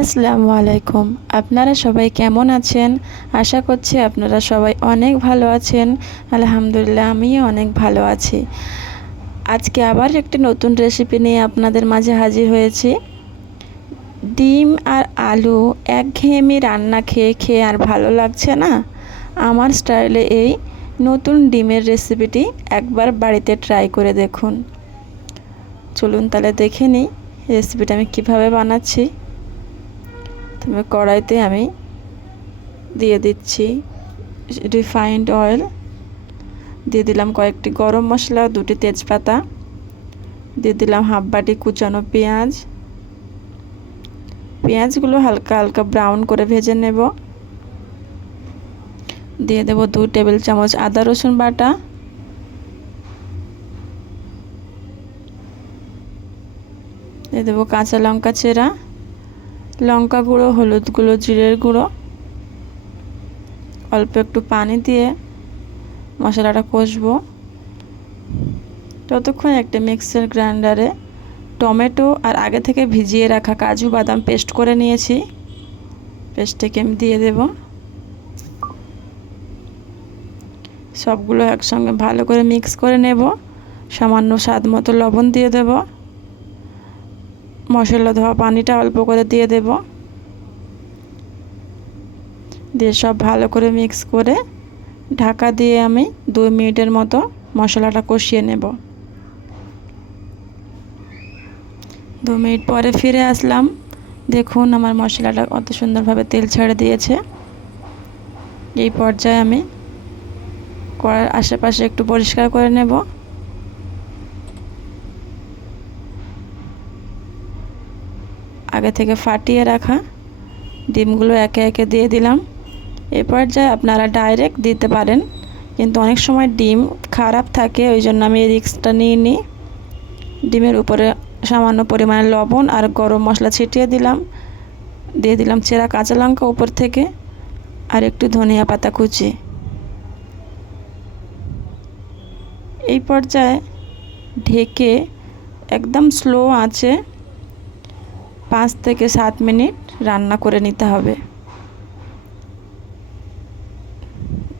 আসসালামু আলাইকুম। আপনারা সবাই কেমন আছেন? আশা করছি আপনারা সবাই অনেক ভালো আছেন। আলহামদুলিল্লাহ আমিও অনেক ভালো আছি। আজকে আবার একটি নতুন রেসিপি নিয়ে আপনাদের মাঝে হাজির হয়েছি। ডিম আর আলু একঘেয়েমি রান্না খেয়ে খেয়ে আর ভালো লাগছে না? আমার স্টাইলে এই নতুন ডিমের রেসিপিটি একবার বাড়িতে ট্রাই করে দেখুন। চলুন তাহলে দেখে নিই রেসিপিটা আমি কিভাবে বানাচ্ছি। তবে কড়াইতে আমি দিয়ে দিচ্ছি রিফাইন্ড অয়েল, দিয়ে দিলাম কয়েকটি গরম মশলা, 2টি তেজপাতা, দিয়ে দিলাম হাফ বাটি কুচানো পেঁয়াজগুলো হালকা হালকা ব্রাউন করে ভেজে নেব। দিয়ে দেব 2 টেবিল চামচ আদা রসুন বাটা, দিয়ে দেবো কাঁচা লঙ্কা চেরা, লঙ্কা গুঁড়ো, হলুদ গুঁড়ো, জিরের গুঁড়ো, অল্প একটু পানি দিয়ে মশলাটা কষবো। ততক্ষণ একটা মিক্সার গ্রাইন্ডারে টমেটো আর আগে থেকে ভিজিয়ে রাখা কাজু বাদাম পেস্ট করে নিয়েছি, পেস্টটাকে আমি দিয়ে দেব। সবগুলো একসঙ্গে ভালো করে মিক্স করে নেব। সামান্য স্বাদ মতো লবণ দিয়ে দেব। মশলা ধোয়া পানিটা অল্প করে দিয়ে দেব। দিয়ে সব ভালো করে মিক্স করে ঢাকা দিয়ে আমি 2 মিনিটের মতো মশলাটা কষিয়ে নেব। 2 মিনিট পরে ফিরে আসলাম। দেখুন আমার মশলাটা কত সুন্দরভাবে তেল ছেড়ে দিয়েছে। এই পর্যায়ে আমি কড়াইয়ের আশেপাশে একটু পরিষ্কার করে নেব। আগে থেকে ফাটিয়ে রাখা ডিমগুলো একে একে দিয়ে দিলাম। এই পর্যায়ে আপনারা ডাইরেক্ট দিতে পারেন, কিন্তু অনেক সময় ডিম খারাপ থাকে, ওই জন্য আমি এই রিস্কটা নিয়ে নিই। ডিমের উপরে সামান্য পরিমাণে লবণ আর গরম মশলা ছিটিয়ে দিলাম। দিয়ে দিলাম চেরা কাঁচা লঙ্কা উপর থেকে, আর একটু ধনিয়া পাতা কুচি। এই পর্যায়ে ঢেকে একদম স্লো আঁচে 5 থেকে 7 মিনিট রান্না করে নিতে হবে।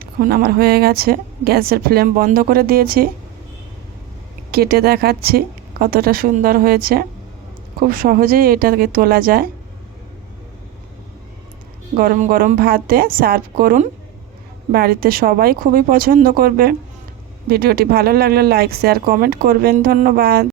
এখন আমার হয়ে গেছে, গ্যাসের ফ্লেম বন্ধ করে দিয়েছি। কেটে দেখাচ্ছি কতটা সুন্দর হয়েছে। খুব সহজেই এটাকে তোলা যায়। গরম গরম ভাতে সার্ভ করুন। বাড়িতে সবাই খুবই পছন্দ করবে। ভিডিওটি ভালো লাগলে লাইক, শেয়ার, কমেন্ট করবেন। ধন্যবাদ।